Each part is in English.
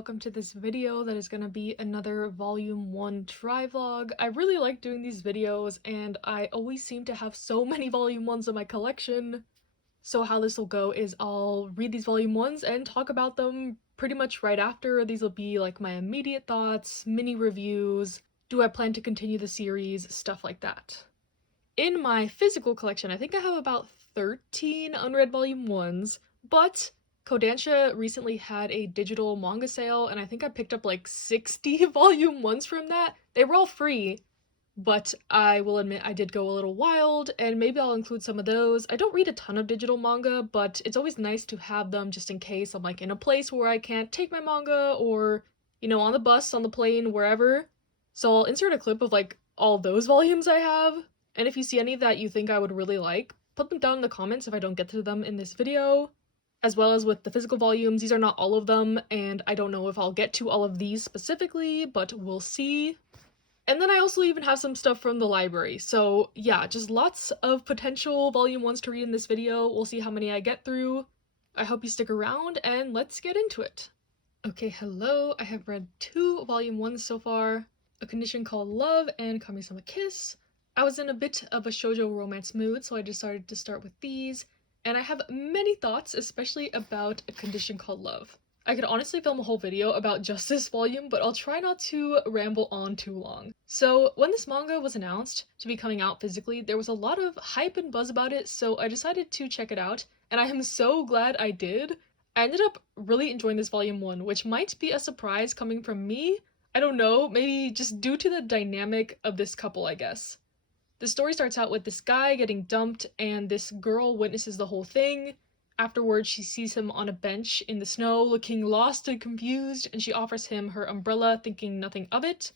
welcome to this video that is going to be another volume 1 try vlog. I really like doing these videos and I always seem to have so many volume 1s in my collection. So how this will go is I'll read these volume 1s and talk about them pretty much right after. These will be like my immediate thoughts, mini reviews, do I plan to continue the series, stuff like that. In my physical collection, I think I have about 13 unread volume 1s, but Kodansha recently had a digital manga sale, and I think I picked up like 60 volume 1s from that. They were all free, but I will admit I did go a little wild, and maybe I'll include some of those. I don't read a ton of digital manga, but it's always nice to have them just in case I'm like in a place where I can't take my manga, or, you know, on the bus, on the plane, wherever. So I'll insert a clip of like all those volumes I have, and if you see any that you think I would really like, put them down in the comments if I don't get to them in this video. As well as with the physical volumes, these are not all of them, and I don't know if I'll get to all of these specifically, but we'll see. And then I also even have some stuff from the library, so yeah, just lots of potential volume 1s to read in this video. We'll see how many I get through. I hope you stick around, and let's get into it. Okay, hello, I have read 2 volume 1s so far, A Condition Called Love and Kamisama Kiss. I was in a bit of a shoujo romance mood, so I decided to start with these. And I have many thoughts, especially about A Condition Called Love. I could honestly film a whole video about just this volume, but I'll try not to ramble on too long. So when this manga was announced to be coming out physically, there was a lot of hype and buzz about it, so I decided to check it out, and I am so glad I did. I ended up really enjoying this volume 1, which might be a surprise coming from me. I don't know, maybe just due to the dynamic of this couple, I guess. The story starts out with this guy getting dumped, and this girl witnesses the whole thing. Afterwards, she sees him on a bench in the snow, looking lost and confused, and she offers him her umbrella, thinking nothing of it.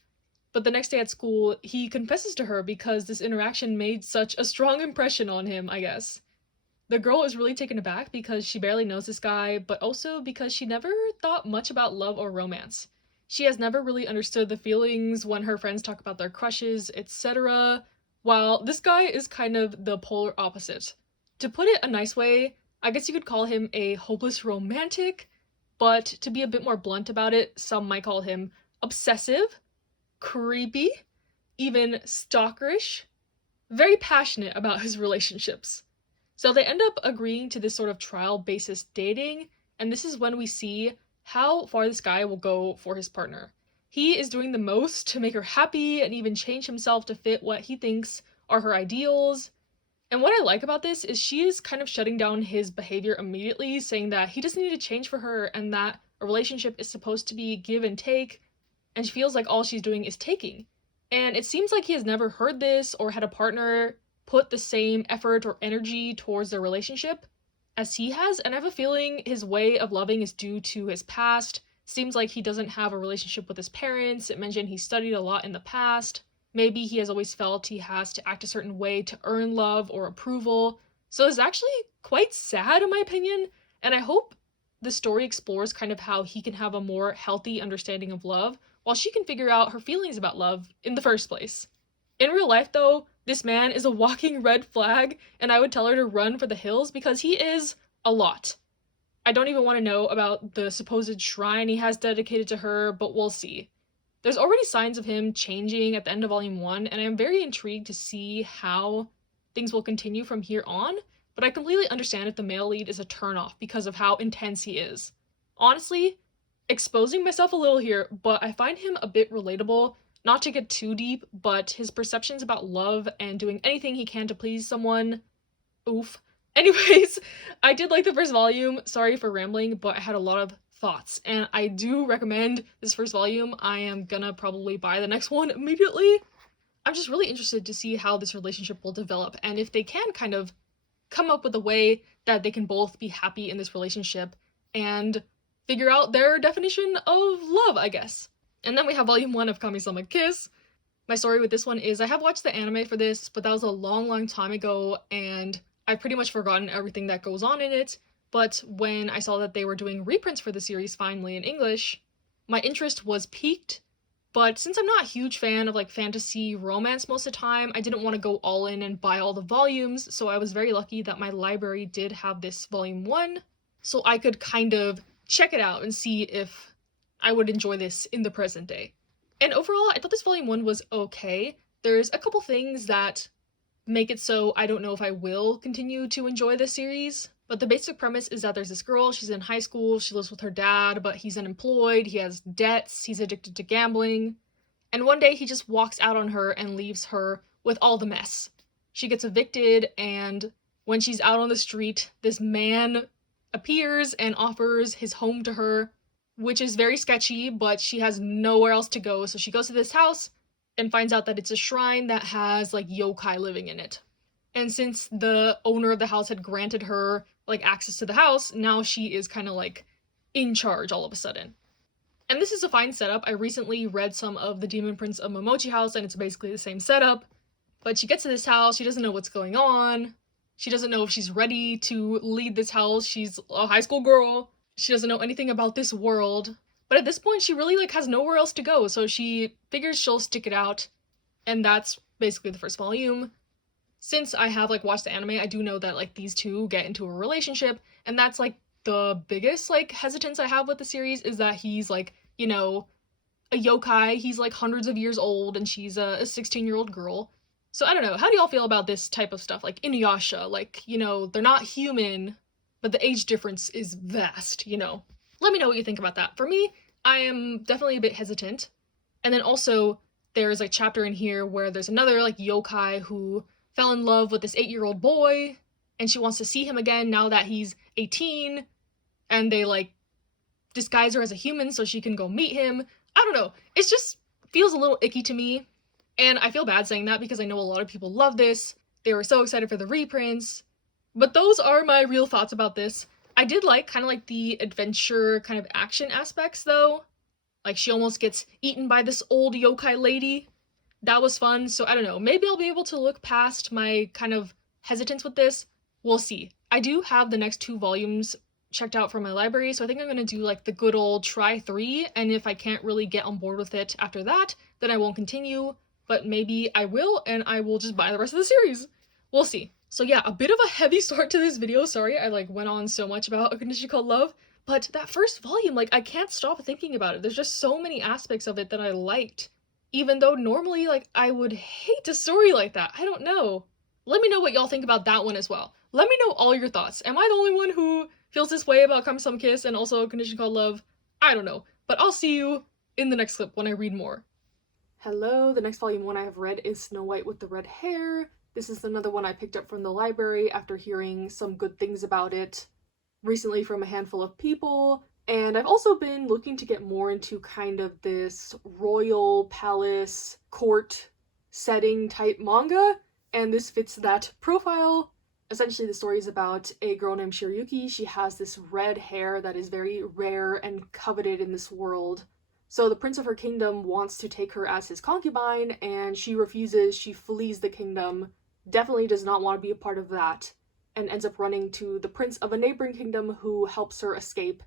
But the next day at school, he confesses to her because this interaction made such a strong impression on him, I guess. The girl is really taken aback because she barely knows this guy, but also because she never thought much about love or romance. She has never really understood the feelings when her friends talk about their crushes, etc., while this guy is kind of the polar opposite. To put it a nice way, I guess you could call him a hopeless romantic, but to be a bit more blunt about it, some might call him obsessive, creepy, even stalkerish, very passionate about his relationships. So they end up agreeing to this sort of trial basis dating, and this is when we see how far this guy will go for his partner. He is doing the most to make her happy and even change himself to fit what he thinks are her ideals. And what I like about this is she is kind of shutting down his behavior immediately, saying that he doesn't need to change for her and that a relationship is supposed to be give and take, and she feels like all she's doing is taking. And it seems like he has never heard this or had a partner put the same effort or energy towards their relationship as he has, and I have a feeling his way of loving is due to his past. Seems like he doesn't have a relationship with his parents. It mentioned he studied a lot in the past. Maybe he has always felt he has to act a certain way to earn love or approval. So it's actually quite sad in my opinion, and I hope the story explores kind of how he can have a more healthy understanding of love, while she can figure out her feelings about love in the first place. In real life though, this man is a walking red flag, and I would tell her to run for the hills because he is a lot. I don't even want to know about the supposed shrine he has dedicated to her, but we'll see. There's already signs of him changing at the end of volume 1, and I am very intrigued to see how things will continue from here on, but I completely understand if the male lead is a turnoff because of how intense he is. Honestly, exposing myself a little here, but I find him a bit relatable, not to get too deep, but his perceptions about love and doing anything he can to please someone, oof. Anyways, I did like the first volume, sorry for rambling, but I had a lot of thoughts, and I do recommend this first volume. I am gonna probably buy the next one immediately. I'm just really interested to see how this relationship will develop, and if they can kind of come up with a way that they can both be happy in this relationship and figure out their definition of love, I guess. And then we have volume 1 of Kamisama Kiss. My story with this one is I have watched the anime for this, but that was a long time ago, and I've pretty much forgotten everything that goes on in it, but when I saw that they were doing reprints for the series finally in English, my interest was piqued, but since I'm not a huge fan of like fantasy romance most of the time, I didn't want to go all in and buy all the volumes, so I was very lucky that my library did have this volume 1, so I could kind of check it out and see if I would enjoy this in the present day. And overall, I thought this volume 1 was okay. There's a couple things that make it so I don't know if I will continue to enjoy this series. But the basic premise is that there's this girl, she's in high school, she lives with her dad, but he's unemployed, he has debts, he's addicted to gambling. And one day he just walks out on her and leaves her with all the mess. She gets evicted, and when she's out on the street, this man appears and offers his home to her, which is very sketchy, but she has nowhere else to go, so she goes to this house and finds out that it's a shrine that has, like, yokai living in it. And since the owner of the house had granted her, like, access to the house, now she is kind of, like, in charge all of a sudden. And this is a fine setup. I recently read some of The Demon Prince of Momochi House, and it's basically the same setup. But she gets to this house, she doesn't know what's going on. She doesn't know if she's ready to lead this house. She's a high school girl. She doesn't know anything about this world. But at this point, she really, like, has nowhere else to go, so she figures she'll stick it out. And that's basically the first volume. Since I have, like, watched the anime, I do know that, like, these two get into a relationship, and that's, like, the biggest, like, hesitance I have with the series is that he's, like, you know, a yokai, he's, like, hundreds of years old, and she's a 16-year-old girl. So I don't know, how do y'all feel about this type of stuff? Like, Inuyasha, like, you know, they're not human, but the age difference is vast, you know? Let me know what you think about that. For me, I am definitely a bit hesitant. And then also, there's a chapter in here where there's another, like, yokai who fell in love with this 8-year-old boy, and she wants to see him again now that he's 18, and they, like, disguise her as a human so she can go meet him. I don't know. It just feels a little icky to me, and I feel bad saying that because I know a lot of people love this. They were so excited for the reprints. But those are my real thoughts about this. I did like, kind of like the adventure kind of action aspects, though. Like, she almost gets eaten by this old yokai lady. That was fun, so I don't know. Maybe I'll be able to look past my kind of hesitance with this. We'll see. I do have the next 2 volumes checked out from my library, so I think I'm gonna do, like, the good old try 3, and if I can't really get on board with it after that, then I won't continue, but maybe I will, and I will just buy the rest of the series. We'll see. So yeah, a bit of a heavy start to this video. Sorry, I, like, went on so much about A Condition Called Love, but that first volume, like, I can't stop thinking about it. There's just so many aspects of it that I liked. Even though normally, like, I would hate a story like that. I don't know. Let me know what y'all think about that one as well. Let me know all your thoughts. Am I the only one who feels this way about Kamisama Kiss and also A Condition Called Love? I don't know. But I'll see you in the next clip when I read more. Hello, the next volume 1 I have read is Snow White with the Red Hair. This is another one I picked up from the library after hearing some good things about it recently from a handful of people. And I've also been looking to get more into kind of this royal palace court setting type manga, and this fits that profile. Essentially, the story is about a girl named Shiryuki. She has this red hair that is very rare and coveted in this world. So the prince of her kingdom wants to take her as his concubine, and she refuses. She flees the kingdom, definitely does not want to be a part of that, and ends up running to the prince of a neighboring kingdom who helps her escape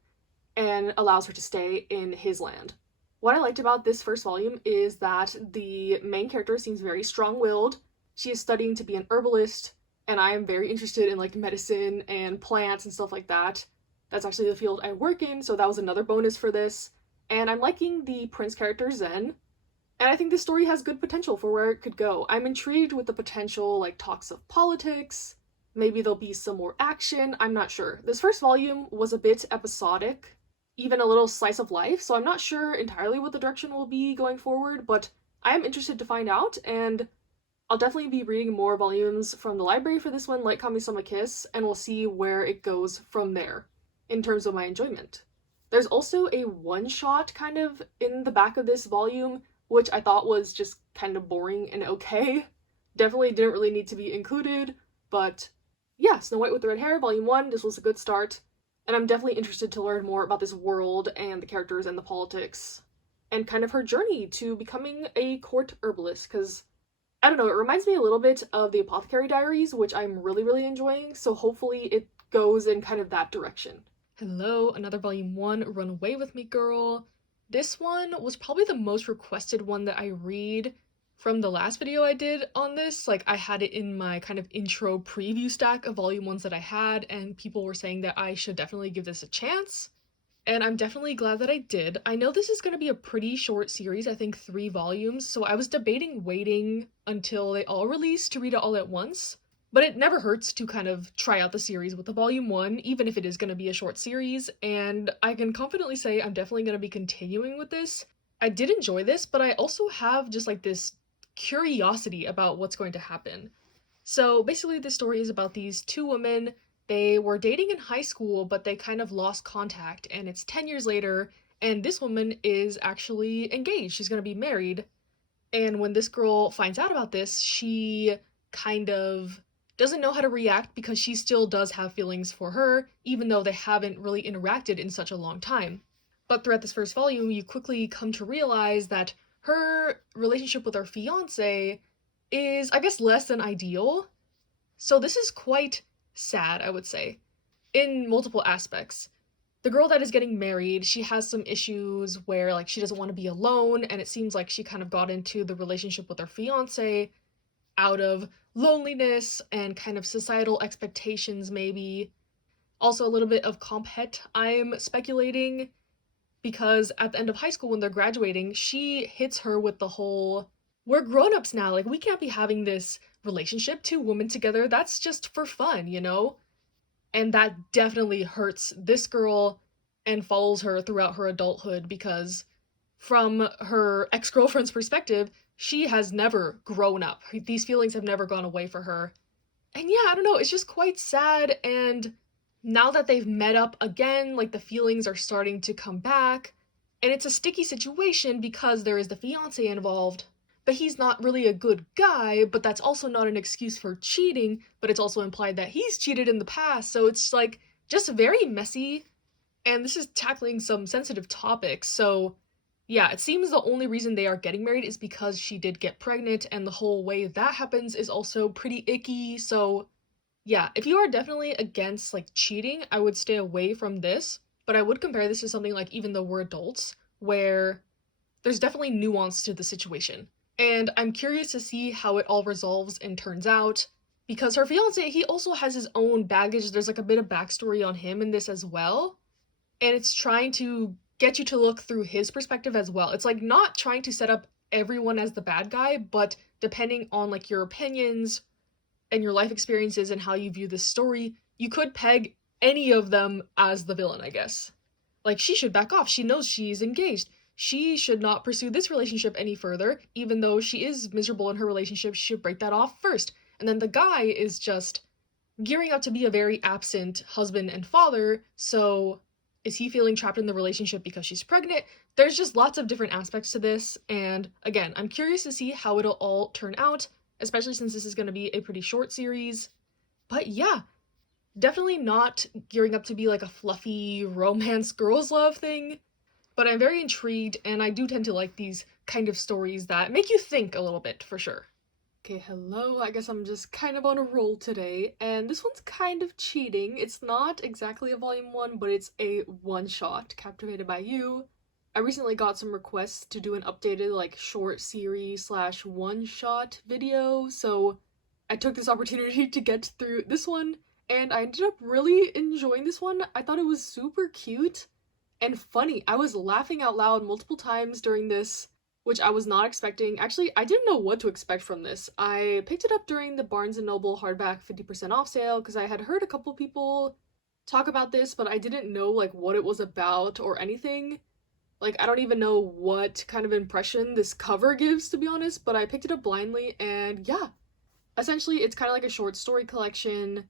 and allows her to stay in his land. What I liked about this first volume is that the main character seems very strong-willed. She is studying to be an herbalist, and I am very interested in, like, medicine and plants and stuff like that. That's actually the field I work in, so that was another bonus for this. And I'm liking the prince character, Zen, and I think this story has good potential for where it could go. I'm intrigued with the potential, like, talks of politics. Maybe there'll be some more action, I'm not sure. This first volume was a bit episodic, even a little slice of life, so I'm not sure entirely what the direction will be going forward, but I am interested to find out, and I'll definitely be reading more volumes from the library for this one, like Kamisama Kiss, and we'll see where it goes from there, in terms of my enjoyment. There's also a one-shot kind of in the back of this volume, which I thought was just kind of boring and okay. Definitely didn't really need to be included, but yeah, Snow White with the Red Hair, Volume 1, this was a good start. And I'm definitely interested to learn more about this world and the characters and the politics and kind of her journey to becoming a court herbalist, because, I don't know, it reminds me a little bit of the Apothecary Diaries, which I'm really, really enjoying, so hopefully it goes in kind of that direction. Hello, another Volume 1, Run Away With Me Girl. This one was probably the most requested one that I read from the last video I did on this. Like, I had it in my kind of intro preview stack of Volume 1s that I had, and people were saying that I should definitely give this a chance. and I'm definitely glad that I did. I know this is going to be a pretty short series, I think 3 volumes, so I was debating waiting until they all release to read it all at once. But it never hurts to kind of try out the series with the volume 1, even if it is going to be a short series, and I can confidently say I'm definitely going to be continuing with this. I did enjoy this, but I also have just like this curiosity about what's going to happen. So basically, the story is about these 2 women. They were dating in high school, but they kind of lost contact, and it's 10 years later, and this woman is actually engaged. She's gonna be married. And when this girl finds out about this, she kind of doesn't know how to react because she still does have feelings for her, even though they haven't really interacted in such a long time. But throughout this first volume, you quickly come to realize that her relationship with her fiance is, I guess, less than ideal. So this is quite sad, I would say, in multiple aspects. The girl that is getting married, she has some issues where like she doesn't want to be alone, and it seems like she kind of got into the relationship with her fiance out of loneliness and kind of societal expectations maybe. Also a little bit of comp het, I'm speculating, because at the end of high school when they're graduating, she hits her with the whole, we're grown-ups now, like we can't be having this relationship, 2 women together, that's just for fun, you know? And that definitely hurts this girl and follows her throughout her adulthood because from her ex-girlfriend's perspective, she has never grown up. These feelings have never gone away for her. And yeah, I don't know, it's just quite sad, and now that they've met up again, like the feelings are starting to come back, and it's a sticky situation because there is the fiance involved, but he's not really a good guy, but that's also not an excuse for cheating, but it's also implied that he's cheated in the past, so it's like just very messy, and this is tackling some sensitive topics, so yeah, it seems the only reason they are getting married is because she did get pregnant, and the whole way that happens is also pretty icky, so yeah, if you are definitely against like cheating, I would stay away from this, but I would compare this to something like Even Though We're Adults, where there's definitely nuance to the situation. And I'm curious to see how it all resolves and turns out, because her fiance, he also has his own baggage. There's like a bit of backstory on him in this as well, and it's trying to get you to look through his perspective as well. It's like not trying to set up everyone as the bad guy, but depending on like your opinions and your life experiences and how you view this story, you could peg any of them as the villain, I guess. Like, she should back off. She knows she's engaged. She should not pursue this relationship any further, even though she is miserable in her relationship. She should break that off first. And then the guy is just gearing up to be a very absent husband and father, so is he feeling trapped in the relationship because she's pregnant? There's just lots of different aspects to this, and again, I'm curious to see how it'll all turn out, especially since this is going to be a pretty short series. But yeah, definitely not gearing up to be like a fluffy romance girls love thing, but I'm very intrigued, and I do tend to like these kind of stories that make you think a little bit, for sure. Okay, hello, I guess I'm just kind of on a roll today, and this one's kind of cheating. It's not exactly a volume 1, but it's a one-shot, Captivated by You. I recently got some requests to do an updated, like, short series slash one-shot video, so I took this opportunity to get through this one, and I ended up really enjoying this one. I thought it was super cute and funny. I was laughing out loud multiple times during this, which I was not expecting. Actually, I didn't know what to expect from this. I picked it up during the Barnes & Noble hardback 50% off sale because I had heard a couple people talk about this, but I didn't know like what it was about or anything. Like, I don't even know what kind of impression this cover gives, to be honest, but I picked it up blindly, and yeah. Essentially, it's kind of like a short story collection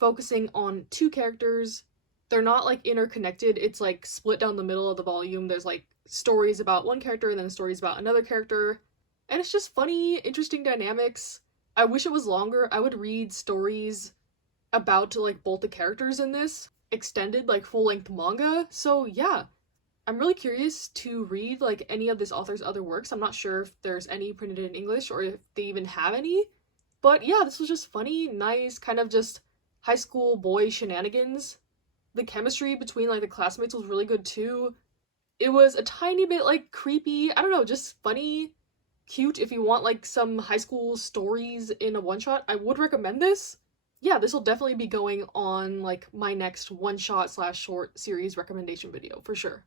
focusing on 2 characters. They're not like interconnected, it's like split down the middle of the volume. There's like stories about one character and then stories about another character, and it's just funny, interesting dynamics. I wish it was longer. I would read stories about like both the characters in this extended like full-length manga, so yeah, I'm really curious to read like any of this author's other works. I'm not sure if there's any printed in English or if they even have any, but yeah, this was just funny, nice, kind of just high school boy shenanigans. The chemistry between like the classmates was really good too. It was a tiny bit like creepy, I don't know, just funny, cute. If you want like some high school stories in a one-shot, I would recommend this. yeah, this will definitely be going on like my next one-shot slash short series recommendation video for sure.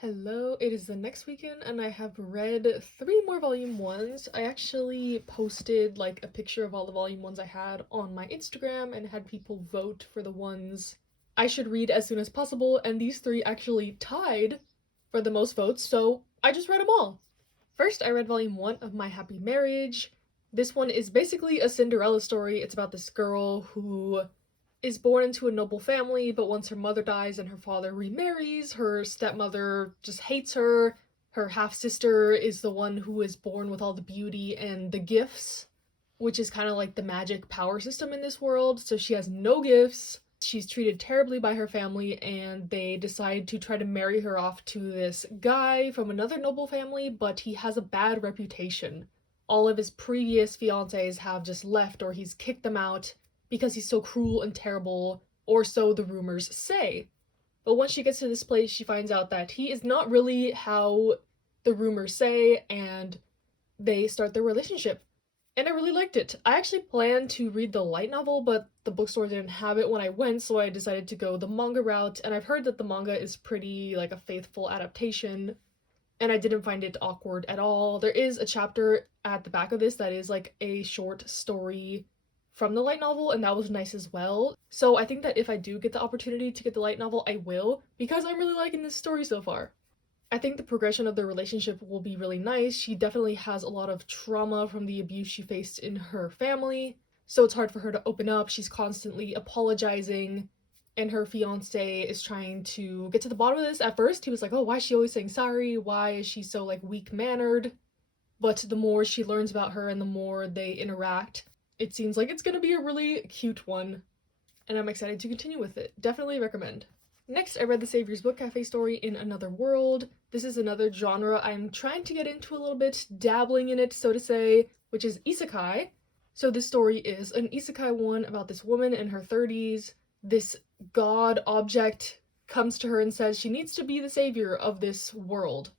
Hello, it is the next weekend and I have read 3 more volume 1s. I actually posted like a picture of all the volume 1s I had on my Instagram and had people vote for the ones I should read as soon as possible, and these 3 actually tied for the most votes, so I just read them all. First, I read volume 1 of My Happy Marriage. This one is basically a Cinderella story. It's about this girl who is born into a noble family, but once her mother dies and her father remarries, her stepmother just hates her. Her half-sister is the one who is born with all the beauty and the gifts, which is kind of like the magic power system in this world, so she has no gifts. She's treated terribly by her family, and they decide to try to marry her off to this guy from another noble family, but he has a bad reputation. All of his previous fiancés have just left, or he's kicked them out because he's so cruel and terrible, or so the rumors say. But once she gets to this place, she finds out that he is not really how the rumors say, and they start their relationship. And I really liked it. I actually planned to read the light novel, but the bookstore didn't have it when I went, so I decided to go the manga route, and I've heard that the manga is pretty, like, a faithful adaptation, and I didn't find it awkward at all. There is a chapter at the back of this that is, like, a short story from the light novel, and that was nice as well. So I think that if I do get the opportunity to get the light novel, I will, because I'm really liking this story so far. I think the progression of their relationship will be really nice. She definitely has a lot of trauma from the abuse she faced in her family, so it's hard for her to open up. She's constantly apologizing, and her fiance is trying to get to the bottom of this. At first, he was like, oh, why is she always saying sorry? Why is she so, like, weak-mannered? But the more she learns about her and the more they interact, it seems like it's gonna be a really cute one, and I'm excited to continue with it. Definitely recommend. Next, I read The Savior's Book Cafe story in Another World. This is another genre I'm trying to get into a little bit, dabbling in it, so to say, which is isekai. So this story is an isekai one about this woman in her 30s. This god object comes to her and says she needs to be the savior of this world.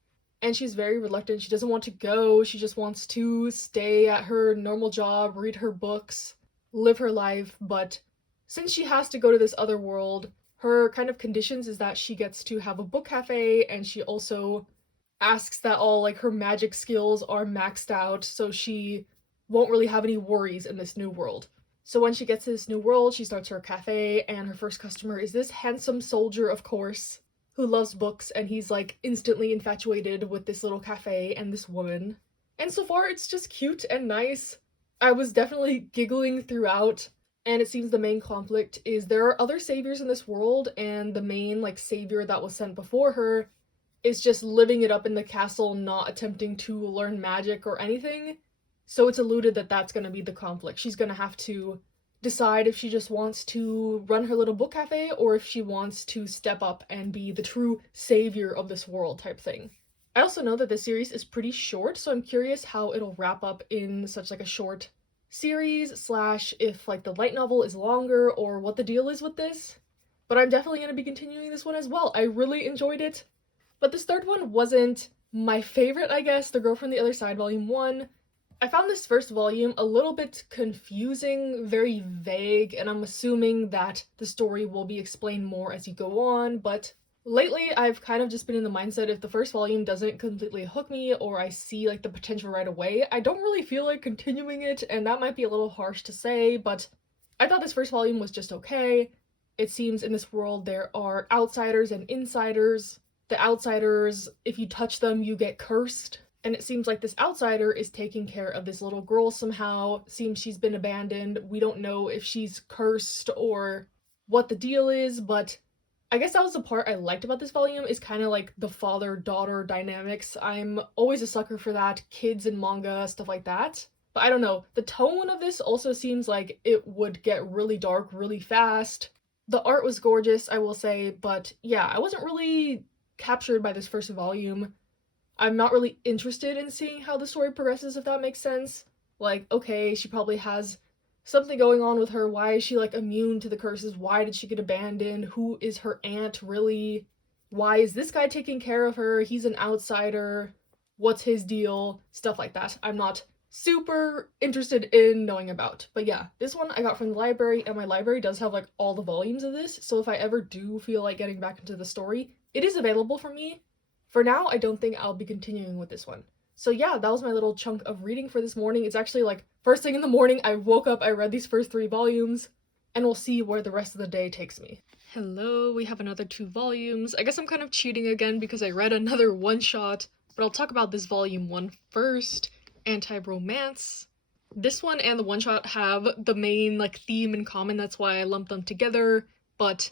And she's very reluctant. She doesn't want to go. She just wants to stay at her normal job, read her books, live her life. But since she has to go to this other world, her kind of conditions is that she gets to have a book cafe, and she also asks that all like her magic skills are maxed out, so she won't really have any worries in this new world. So when she gets to this new world, she starts her cafe, and her first customer is this handsome soldier, of course, who loves books, and he's like instantly infatuated with this little cafe and this woman. And so far, it's just cute and nice. I was definitely giggling throughout. And it seems the main conflict is there are other saviors in this world, and the main, like, savior that was sent before her is just living it up in the castle, not attempting to learn magic or anything. So it's alluded that that's gonna be the conflict. She's gonna have to decide if she just wants to run her little book cafe, or if she wants to step up and be the true savior of this world type thing. I also know that this series is pretty short, so I'm curious how it'll wrap up in such, like, a short series, slash if like the light novel is longer or what the deal is with this. But I'm definitely going to be continuing this one as well. I really enjoyed it. But this third one wasn't my favorite, I guess. The Girl from the Other Side Volume 1. I found this first volume a little bit confusing, very vague, and I'm assuming that the story will be explained more as you go on, but lately, I've kind of just been in the mindset if the first volume doesn't completely hook me, or I see like the potential right away, I don't really feel like continuing it, and that might be a little harsh to say, but I thought this first volume was just okay. It seems in this world there are outsiders and insiders. The outsiders, if you touch them, you get cursed. And it seems like this outsider is taking care of this little girl somehow. Seems she's been abandoned. We don't know if she's cursed or what the deal is, but I guess that was the part I liked about this volume, is kind of like the father-daughter dynamics. I'm always a sucker for that, kids in manga, stuff like that. But I don't know, the tone of this also seems like it would get really dark really fast. The art was gorgeous, I will say, but yeah, I wasn't really captured by this first volume. I'm not really interested in seeing how the story progresses, if that makes sense. Like, okay, she probably has something going on with her. Why is she, like, immune to the curses? Why did she get abandoned? Who is her aunt, really? Why is this guy taking care of her? He's an outsider. What's his deal? Stuff like that. I'm not super interested in knowing about. But yeah, this one I got from the library, and my library does have like all the volumes of this, so if I ever do feel like getting back into the story, it is available for me. For now, I don't think I'll be continuing with this one. So yeah, that was my little chunk of reading for this morning. It's actually like first thing in the morning, I woke up, I read these first 3 volumes, and we'll see where the rest of the day takes me. Hello, we have another 2 volumes. I guess I'm kind of cheating again because I read another one-shot, but I'll talk about this volume 1 first. Anti-romance. This one and the one-shot have the main like theme in common, that's why I lumped them together, but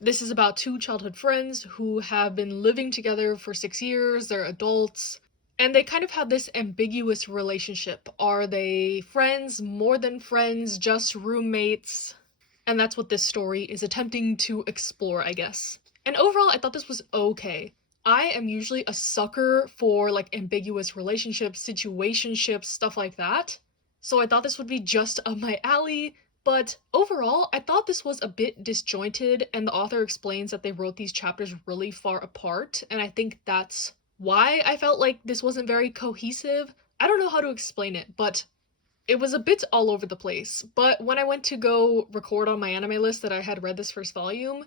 this is about 2 childhood friends who have been living together for 6 years, they're adults, and they kind of have this ambiguous relationship. Are they friends, more than friends, just roommates? And that's what this story is attempting to explore, I guess. And overall, I thought this was okay. I am usually a sucker for like ambiguous relationships, situationships, stuff like that. So I thought this would be just up my alley, but overall, I thought this was a bit disjointed, and the author explains that they wrote these chapters really far apart, and I think that's why I felt like this wasn't very cohesive. I don't know how to explain it, but it was a bit all over the place. But when I went to go record on my anime list that I had read this first volume,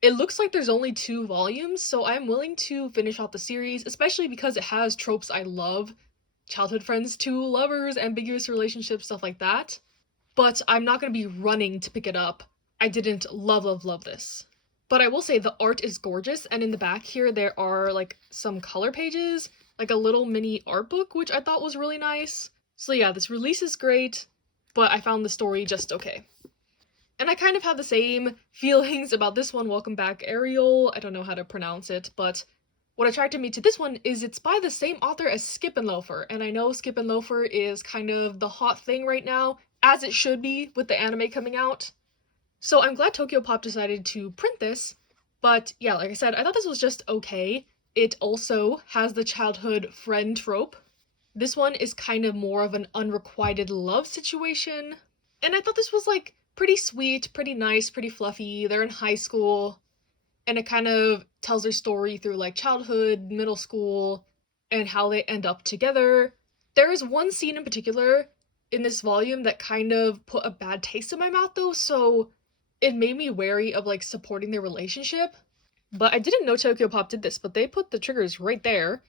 it looks like there's only 2 volumes, so I'm willing to finish out the series, especially because it has tropes I love. Childhood friends, 2 lovers, ambiguous relationships, stuff like that. But I'm not going to be running to pick it up. I didn't love this. But I will say the art is gorgeous, and in the back here there are like some color pages, like a little mini art book, which I thought was really nice. So yeah, this release is great, but I found the story just okay. And I kind of have the same feelings about this one, Welcome Back Ariel. I don't know how to pronounce it, but what attracted me to this one is it's by the same author as Skip and Loafer, and I know Skip and Loafer is kind of the hot thing right now, as it should be with the anime coming out. So I'm glad Tokyo Pop decided to print this, but yeah, like I said, I thought this was just okay. It also has the childhood friend trope. This one is kind of more of an unrequited love situation, and I thought this was like pretty sweet, pretty nice, pretty fluffy. They're in high school, and it kind of tells their story through like childhood, middle school, and how they end up together. There is one scene in particular in this volume that kind of put a bad taste in my mouth though, so it made me wary of like supporting their relationship. But I didn't know Tokyo Pop did this, but they put the triggers right there.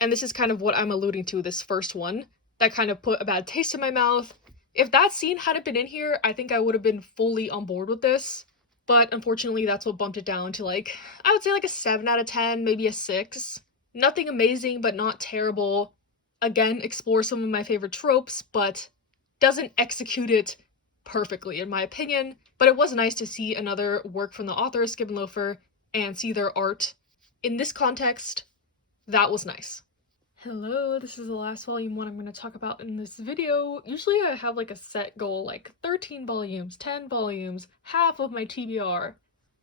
And this is kind of what I'm alluding to, this first one, that kind of put a bad taste in my mouth. If that scene hadn't been in here, I think I would have been fully on board with this. But unfortunately, that's what bumped it down to like, I would say like a 7 out of 10, maybe a 6. Nothing amazing, but not terrible. Again, explores some of my favorite tropes, but doesn't execute it perfectly, in my opinion. But it was nice to see another work from the author, Skip and Loafer, and see their art. In this context, that was nice. Hello, this is the last volume one I'm going to talk about in this video. Usually I have like a set goal, like 13 volumes, 10 volumes, half of my TBR.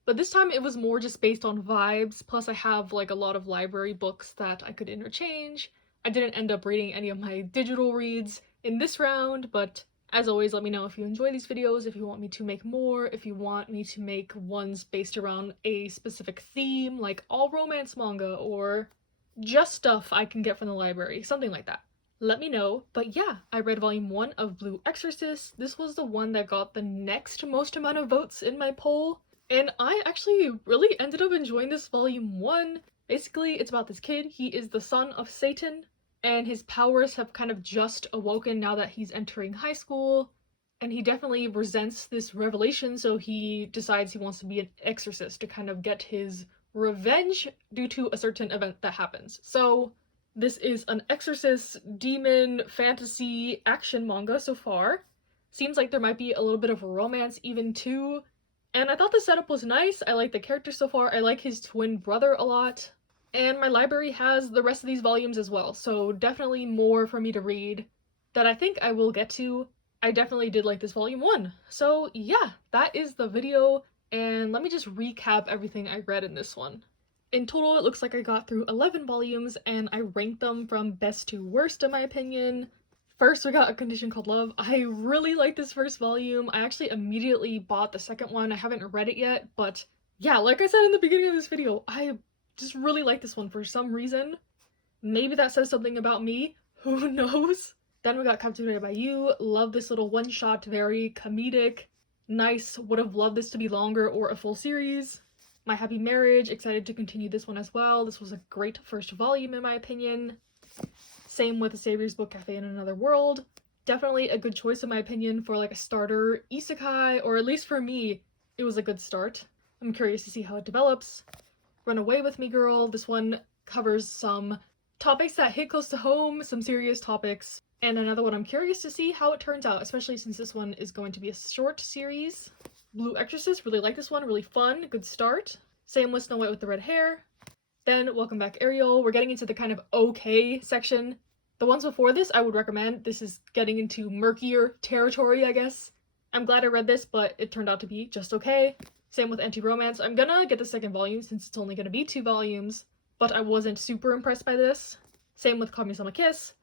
But this time it was more just based on vibes, plus I have like a lot of library books that I could interchange. I didn't end up reading any of my digital reads in this round, but as always, let me know if you enjoy these videos, if you want me to make more, if you want me to make ones based around a specific theme, like all romance manga, or just stuff I can get from the library, something like that. Let me know. But yeah, I read volume 1 of Blue Exorcist. This was the one that got the next most amount of votes in my poll, and I actually really ended up enjoying this volume 1. Basically, it's about this kid. He is the son of Satan, and his powers have kind of just awoken now that he's entering high school, and he definitely resents this revelation, so he decides he wants to be an exorcist to kind of get his revenge due to a certain event that happens. So this is an exorcist demon fantasy action manga so far. Seems like there might be a little bit of romance even too. And I thought the setup was nice. I like the characters so far. I like his twin brother a lot. And my library has the rest of these volumes as well, so definitely more for me to read that I think I will get to. I definitely did like this volume 1. So yeah, that is the video. And let me just recap everything I read in this one. In total, it looks like I got through 11 volumes, and I ranked them from best to worst in my opinion. First, we got A Condition Called Love. I really liked this first volume. I actually immediately bought the second one. I haven't read it yet, but yeah, like I said in the beginning of this video, I just really like this one for some reason. Maybe that says something about me. Who knows? Then we got Captivated by You. Love this little one-shot, very comedic, nice. Would have loved this to be longer or a full series. My Happy Marriage, excited to continue this one as well. This was a great first volume in my opinion. Same with The Savior's Book Cafe in Another World. Definitely a good choice in my opinion for like a starter isekai, or at least for me, it was a good start. I'm curious to see how it develops. Run Away With Me Girl. This one covers some topics that hit close to home, some serious topics, and another one I'm curious to see how it turns out, especially since this one is going to be a short series. Blue Exorcist, really like this one, really fun, good start. Same with Snow White with the Red Hair. Then Welcome Back Ariel. We're getting into the kind of okay section. The ones before this I would recommend. This is getting into murkier territory, I guess. I'm glad I read this, but it turned out to be just okay. Same with Anti-Romance. I'm gonna get the second volume since it's only gonna be 2 volumes, but I wasn't super impressed by this. Same with Kamisama Kiss.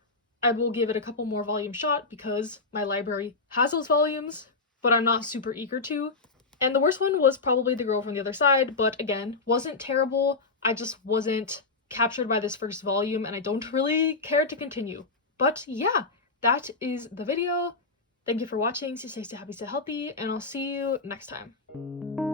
I will give it a couple more volume shot because my library has those volumes, but I'm not super eager to. And the worst one was probably The Girl from the Other Side, but again, wasn't terrible. I just wasn't captured by this first volume and I don't really care to continue. But yeah, that is the video. Thank you for watching. Stay safe, stay happy, stay healthy, and I'll see you next time.